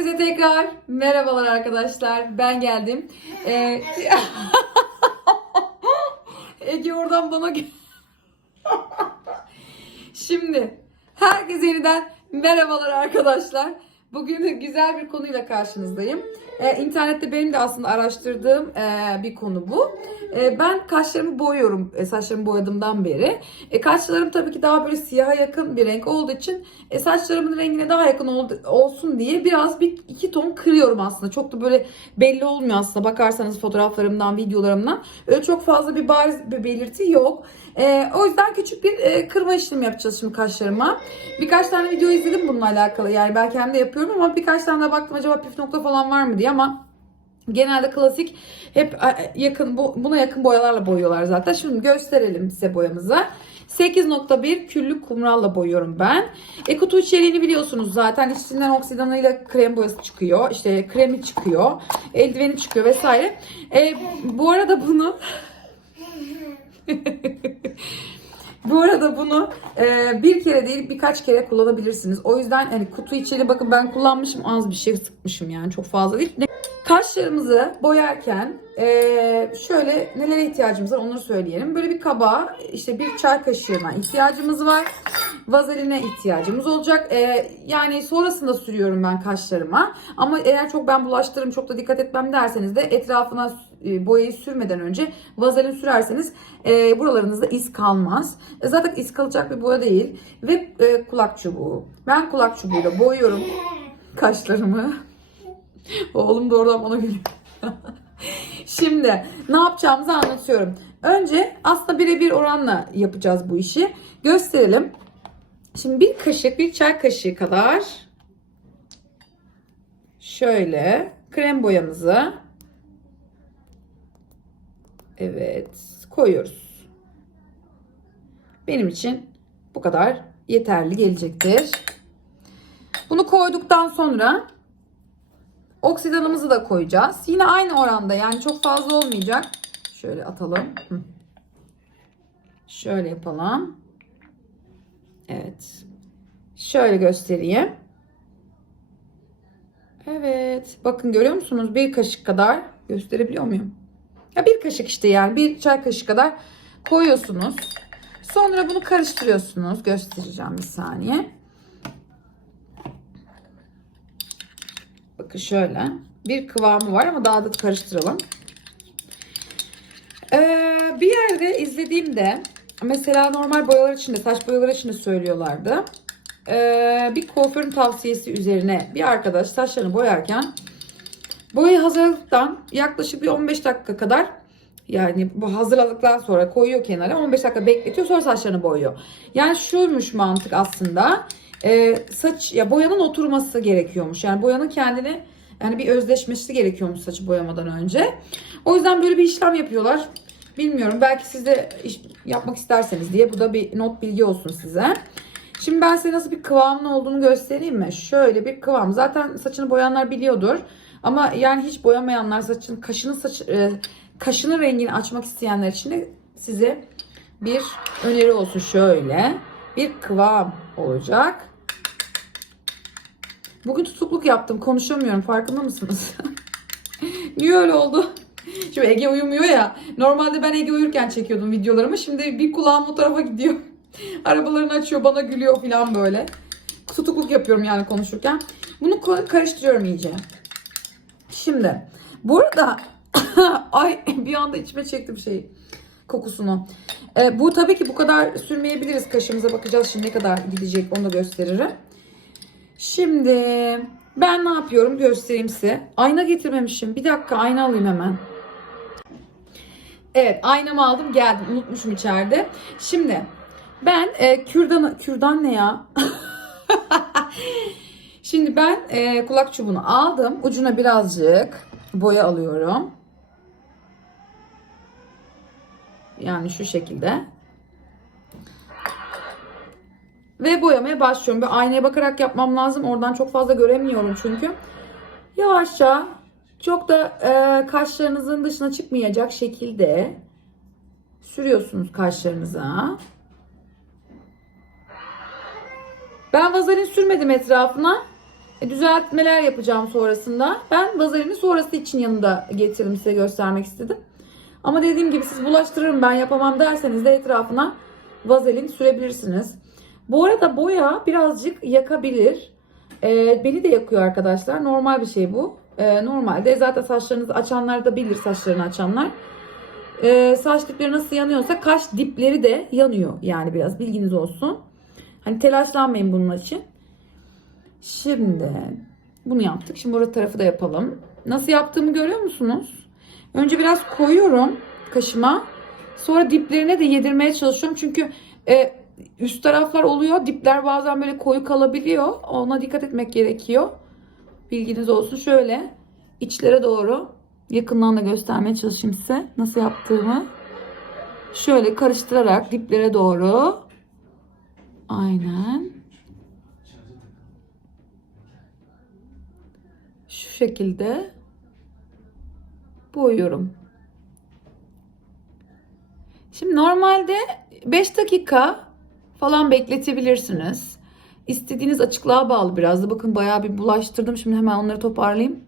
Herkese tekrar merhabalar arkadaşlar. Ben geldim. Ee, Ege oradan bana Şimdi herkese yeniden merhabalar arkadaşlar. Bugün güzel bir konuyla karşınızdayım. Ee, internette benim de aslında araştırdığım e, bir konu bu. E, ben kaşlarımı boyuyorum e, saçlarımı boyadığımdan beri. E, kaşlarım tabii ki daha böyle siyaha yakın bir renk olduğu için e, saçlarımın rengine daha yakın oldu, olsun diye biraz bir iki ton kırıyorum aslında. Çok da böyle belli olmuyor aslında bakarsanız fotoğraflarımdan, videolarımdan. Öyle çok fazla bir bariz bir belirti yok. E, o yüzden küçük bir e, kırma işlemi yapacağız şimdi kaşlarıma. Birkaç tane video izledim bununla alakalı. Yani ben kendim de yapıyorum ama birkaç tane de baktım acaba püf nokta falan var mı diye ama genelde klasik hep yakın bu- buna yakın boyalarla boyuyorlar zaten. Şimdi gösterelim size boyamızı. 8.1 küllük kumralla boyuyorum ben. E kutu içeriğini biliyorsunuz zaten. İçinden oksidanıyla krem boyası çıkıyor. İşte kremi çıkıyor. Eldiveni çıkıyor vesaire. E, bu arada bunu Bu arada bunu e, bir kere değil birkaç kere kullanabilirsiniz. O yüzden hani kutu içeri bakın ben kullanmışım az bir şey sıkmışım yani çok fazla değil. Kaşlarımızı boyarken e, şöyle nelere ihtiyacımız var onları söyleyelim. Böyle bir kaba işte bir çay kaşığına ihtiyacımız var. Vazeline ihtiyacımız olacak. E, yani sonrasında sürüyorum ben kaşlarıma. Ama eğer çok ben bulaştırırım çok da dikkat etmem derseniz de etrafına e, boyayı sürmeden önce vazelin sürerseniz e, buralarınızda iz kalmaz. E, zaten iz kalacak bir boya değil. Ve e, kulak çubuğu. Ben kulak çubuğuyla boyuyorum kaşlarımı. Oğlum da oradan bana gülüyor. Şimdi ne yapacağımızı anlatıyorum. Önce aslında birebir oranla yapacağız bu işi. Gösterelim. Şimdi bir kaşık, bir çay kaşığı kadar şöyle krem boyamızı Evet, koyuyoruz. Benim için bu kadar yeterli gelecektir. Bunu koyduktan sonra oksidanımızı da koyacağız. Yine aynı oranda yani çok fazla olmayacak. Şöyle atalım. Şöyle yapalım. Evet. Şöyle göstereyim. Evet. Bakın görüyor musunuz? Bir kaşık kadar gösterebiliyor muyum? Ya bir kaşık işte yani bir çay kaşığı kadar koyuyorsunuz. Sonra bunu karıştırıyorsunuz. Göstereceğim bir saniye. Bakın şöyle. Bir kıvamı var ama daha da karıştıralım. Ee, bir yerde izlediğimde mesela normal boyalar için de saç boyaları için de söylüyorlardı. Ee, bir kuaförün tavsiyesi üzerine bir arkadaş saçlarını boyarken boyayı hazırladıktan yaklaşık bir 15 dakika kadar yani bu hazırladıktan sonra koyuyor kenara 15 dakika bekletiyor sonra saçlarını boyuyor. Yani şuymuş mantık aslında e, saç ya boyanın oturması gerekiyormuş. Yani boyanın kendini yani bir özleşmesi gerekiyormuş saçı boyamadan önce. O yüzden böyle bir işlem yapıyorlar. Bilmiyorum belki siz de iş- yapmak isterseniz diye bu da bir not bilgi olsun size. Şimdi ben size nasıl bir kıvamlı olduğunu göstereyim mi? Şöyle bir kıvam. Zaten saçını boyayanlar biliyordur. Ama yani hiç boyamayanlar saçın kaşının saç e, kaşının rengini açmak isteyenler için de size bir öneri olsun şöyle. Bir kıvam olacak. Bugün tutukluk yaptım. Konuşamıyorum. Farkında mısınız? Niye öyle oldu? Şimdi Ege uyumuyor ya. Normalde ben Ege uyurken çekiyordum videolarımı. Şimdi bir kulağım o tarafa gidiyor. Arabalarını açıyor bana gülüyor falan böyle. Tutukluk yapıyorum yani konuşurken. Bunu karıştırıyorum iyice. Şimdi bu arada ay bir anda içime çektim şey kokusunu. Ee, bu tabii ki bu kadar sürmeyebiliriz. Kaşımıza bakacağız şimdi ne kadar gidecek onu da gösteririm. Şimdi ben ne yapıyorum göstereyim size. Ayna getirmemişim. Bir dakika ayna alayım hemen. Evet aynamı aldım geldim. Unutmuşum içeride. Şimdi ben e, kürdan kürdan ne ya? Şimdi ben e, kulak çubuğunu aldım. Ucuna birazcık boya alıyorum. Yani şu şekilde. Ve boyamaya başlıyorum. Bir aynaya bakarak yapmam lazım. Oradan çok fazla göremiyorum çünkü. Yavaşça çok da e, kaşlarınızın dışına çıkmayacak şekilde sürüyorsunuz kaşlarınıza. Ben vazelin sürmedim etrafına. E, düzeltmeler yapacağım sonrasında. Ben vazelini sonrası için yanımda getirdim size göstermek istedim. Ama dediğim gibi siz bulaştırırım ben yapamam derseniz de etrafına vazelin sürebilirsiniz. Bu arada boya birazcık yakabilir. Ee, beni de yakıyor arkadaşlar. Normal bir şey bu. Ee, normalde zaten saçlarınızı açanlar da bilir saçlarını açanlar. Ee, saç dipleri nasıl yanıyorsa kaş dipleri de yanıyor. Yani biraz bilginiz olsun. Hani telaşlanmayın bunun için. Şimdi bunu yaptık. Şimdi orta tarafı da yapalım. Nasıl yaptığımı görüyor musunuz? Önce biraz koyuyorum kaşıma. Sonra diplerine de yedirmeye çalışıyorum. Çünkü e, üst taraflar oluyor. Dipler bazen böyle koyu kalabiliyor. Ona dikkat etmek gerekiyor. Bilginiz olsun. Şöyle içlere doğru yakından da göstermeye çalışayım size. Nasıl yaptığımı. Şöyle karıştırarak diplere doğru. Aynen. Şu şekilde boyuyorum. Şimdi normalde 5 dakika falan bekletebilirsiniz. İstediğiniz açıklığa bağlı biraz da. Bakın bayağı bir bulaştırdım. Şimdi hemen onları toparlayayım.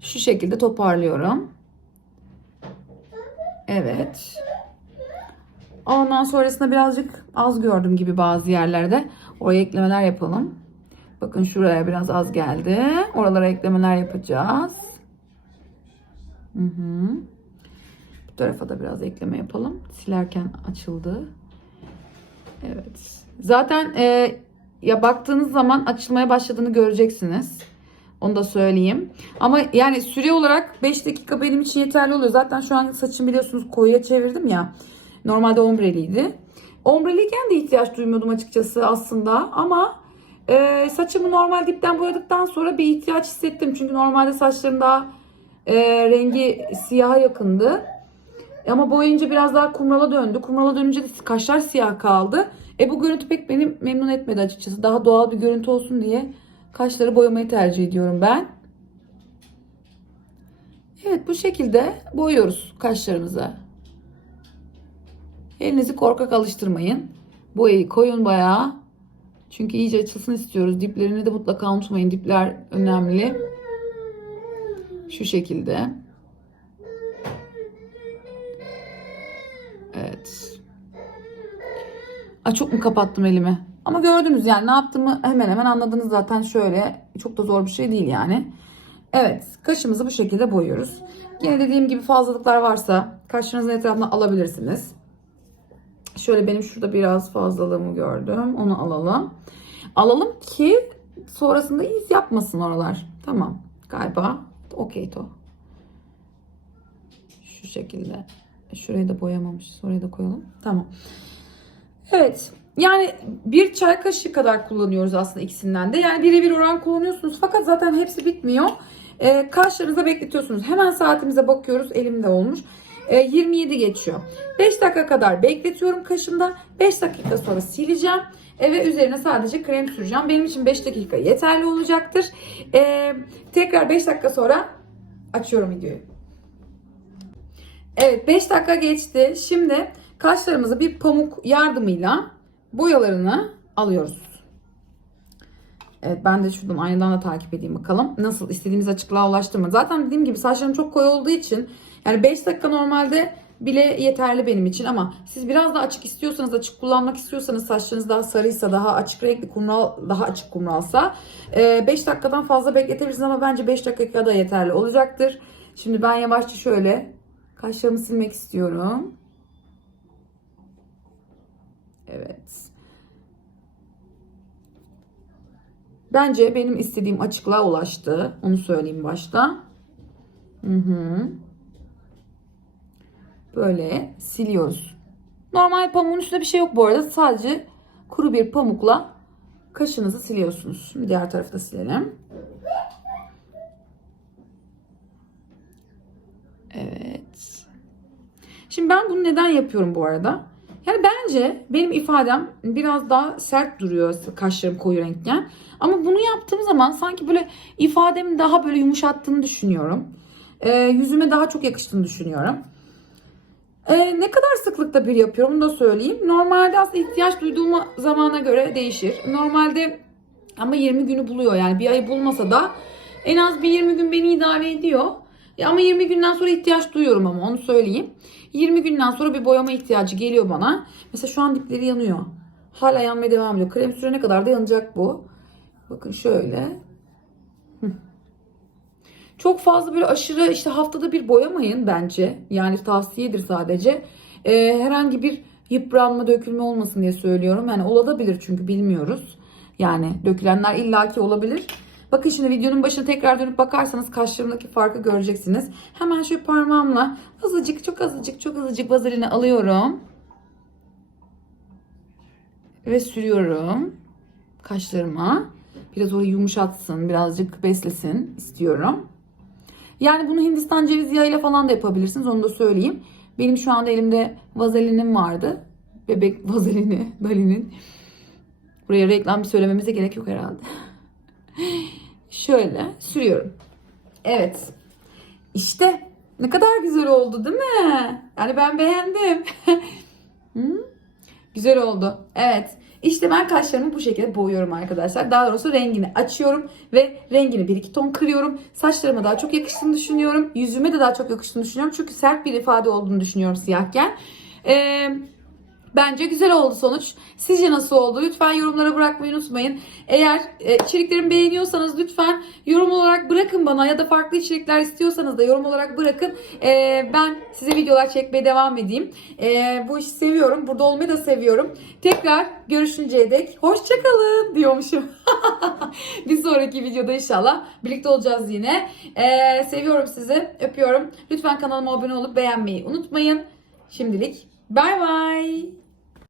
Şu şekilde toparlıyorum. Evet. Ondan sonrasında birazcık az gördüm gibi bazı yerlerde. Oraya eklemeler yapalım. Bakın şuraya biraz az geldi. Oralara eklemeler yapacağız. Hı hı. Bu tarafa da biraz ekleme yapalım. Silerken açıldı. Evet. Zaten e, ya baktığınız zaman açılmaya başladığını göreceksiniz. Onu da söyleyeyim. Ama yani süre olarak 5 dakika benim için yeterli oluyor. Zaten şu an saçım biliyorsunuz koyuya çevirdim ya. Normalde ombreliydi. Ombreliyken de ihtiyaç duymuyordum açıkçası aslında. Ama e, saçımı normal dipten boyadıktan sonra bir ihtiyaç hissettim. Çünkü normalde saçlarım daha e, rengi siyaha yakındı. Ama boyayınca biraz daha kumrala döndü. Kumrala dönünce de kaşlar siyah kaldı. E bu görüntü pek beni memnun etmedi açıkçası. Daha doğal bir görüntü olsun diye kaşları boyamayı tercih ediyorum ben. Evet bu şekilde boyuyoruz kaşlarımıza. Elinizi korkak alıştırmayın. Boyayı koyun bayağı. Çünkü iyice açılsın istiyoruz. Diplerini de mutlaka unutmayın. Dipler önemli. Şu şekilde. Evet. Ay çok mu kapattım elimi? Ama gördünüz yani ne yaptığımı hemen hemen anladınız zaten şöyle. Çok da zor bir şey değil yani. Evet kaşımızı bu şekilde boyuyoruz. Yine dediğim gibi fazlalıklar varsa kaşlarınızın etrafına alabilirsiniz. Şöyle benim şurada biraz fazlalığımı gördüm. Onu alalım. Alalım ki sonrasında iz yapmasın oralar. Tamam. Galiba okey to. Şu şekilde. Şurayı da boyamamışız. Orayı da koyalım. Tamam. Evet. Yani bir çay kaşığı kadar kullanıyoruz aslında ikisinden de. Yani birebir oran kullanıyorsunuz. Fakat zaten hepsi bitmiyor. E, kaşlarınıza bekletiyorsunuz. Hemen saatimize bakıyoruz. Elimde olmuş. E, 27 geçiyor. 5 dakika kadar bekletiyorum kaşımda. 5 dakika sonra sileceğim. E, ve üzerine sadece krem süreceğim. Benim için 5 dakika yeterli olacaktır. E, tekrar 5 dakika sonra açıyorum videoyu. Evet 5 dakika geçti. Şimdi kaşlarımızı bir pamuk yardımıyla boyalarını alıyoruz. Evet ben de şuradan aynadan da takip edeyim bakalım. Nasıl istediğimiz açıklığa ulaştı mı? Zaten dediğim gibi saçlarım çok koyu olduğu için yani 5 dakika normalde bile yeterli benim için ama siz biraz daha açık istiyorsanız, açık kullanmak istiyorsanız saçlarınız daha sarıysa, daha açık renkli kumral, daha açık kumralsa 5 dakikadan fazla bekletebilirsiniz ama bence 5 dakika da yeterli olacaktır. Şimdi ben yavaşça şöyle kaşlarımı silmek istiyorum. Evet. Bence benim istediğim açıklığa ulaştı. Onu söyleyeyim başta. Hı hı. Böyle siliyoruz. Normal pamuğun üstünde bir şey yok bu arada. Sadece kuru bir pamukla kaşınızı siliyorsunuz. Şimdi diğer tarafı da silelim. Evet. Şimdi ben bunu neden yapıyorum bu arada? Yani bence benim ifadem biraz daha sert duruyor kaşlarım koyu renkken. Ama bunu yaptığım zaman sanki böyle ifademi daha böyle yumuşattığını düşünüyorum. Ee, yüzüme daha çok yakıştığını düşünüyorum. Ee, ne kadar sıklıkta bir yapıyorum onu da söyleyeyim. Normalde aslında ihtiyaç duyduğum zamana göre değişir. Normalde Ama 20 günü buluyor yani bir ayı bulmasa da en az bir 20 gün beni idare ediyor. Ya ama 20 günden sonra ihtiyaç duyuyorum ama onu söyleyeyim. 20 günden sonra bir boyama ihtiyacı geliyor bana. Mesela şu an dipleri yanıyor. Hala yanmaya devam ediyor. Krem sürene kadar da yanacak bu. Bakın şöyle. Çok fazla böyle aşırı işte haftada bir boyamayın bence. Yani tavsiyedir sadece. Ee, herhangi bir yıpranma, dökülme olmasın diye söylüyorum. Yani olabilir çünkü bilmiyoruz. Yani dökülenler illaki olabilir. Bakın şimdi videonun başına tekrar dönüp bakarsanız kaşlarımdaki farkı göreceksiniz. Hemen şöyle parmağımla azıcık, çok azıcık, çok azıcık vazelini alıyorum. Ve sürüyorum kaşlarıma. Biraz orayı yumuşatsın, birazcık beslesin istiyorum. Yani bunu Hindistan cevizi yağıyla falan da yapabilirsiniz. Onu da söyleyeyim. Benim şu anda elimde vazelinim vardı. Bebek vazelini, Dali'nin. Buraya reklam söylememize gerek yok herhalde. Şöyle sürüyorum. Evet. İşte ne kadar güzel oldu değil mi? Yani ben beğendim. Hı? Güzel oldu. Evet. İşte ben kaşlarımı bu şekilde boyuyorum arkadaşlar. Daha doğrusu rengini açıyorum ve rengini bir iki ton kırıyorum. Saçlarıma daha çok yakıştığını düşünüyorum. Yüzüme de daha çok yakıştığını düşünüyorum. Çünkü sert bir ifade olduğunu düşünüyorum siyahken. Ee, bence güzel oldu sonuç. Sizce nasıl oldu? Lütfen yorumlara bırakmayı unutmayın. Eğer e, içeriklerimi beğeniyorsanız lütfen yorum olarak bırakın bana ya da farklı içerikler istiyorsanız da yorum olarak bırakın. Ee, ben size videolar çekmeye devam edeyim. Ee, bu işi seviyorum. Burada olmayı da seviyorum. Tekrar görüşünceye dek hoşçakalın diyormuşum. bir sonraki videoda inşallah birlikte olacağız yine. Ee, seviyorum sizi. Öpüyorum. Lütfen kanalıma abone olup beğenmeyi unutmayın. Şimdilik bay bay.